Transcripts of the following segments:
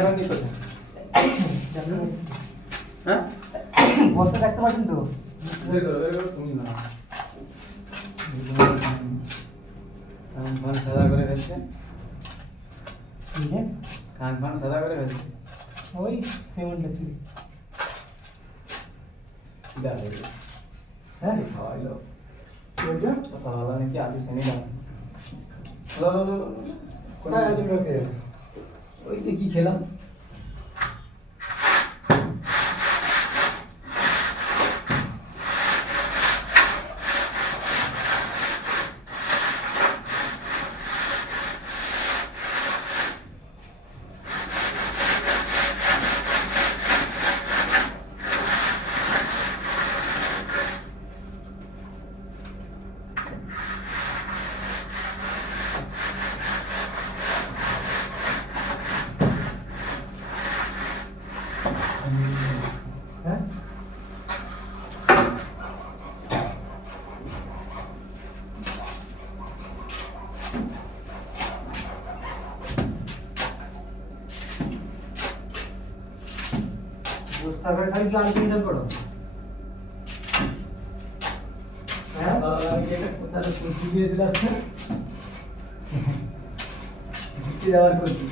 Germany কোথায়? হ্যাঁ বলতে দেখতে পাচ্ছেন তো তুমি না কান সাদা করে ফেলছে, কান সাদা করে ফেলছে। ওই সেভেনটা ছিল হ্যাঁ খাওয়াইলো সকালবেলা নাকি আলু সেনে দাম কোথায় আছেন লোকে? ওই যে কি খেলাম হ্যাঁ বুঝতে পারে খালি কি আলু কিনতে পারো? হ্যাঁ কোথায় সবজি দিয়েছিল আজকে ঘুরতে যাওয়ার করছি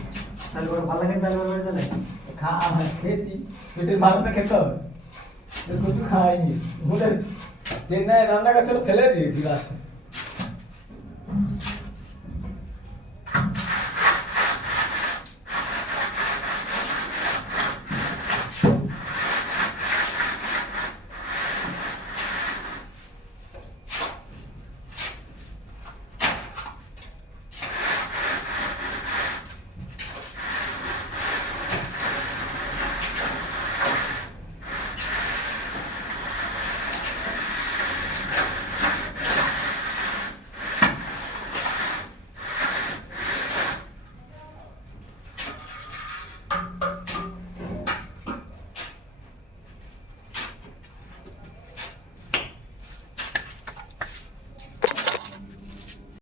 তাহলে বড় ভালো লাগে তাহলে বড় চলে খেয়েছি, পেটের ভালো তো খেতে হবে, কিন্তু খাইনি। চেন্নাই রান্না করছিল ফেলে দিয়েছি লাস্টে।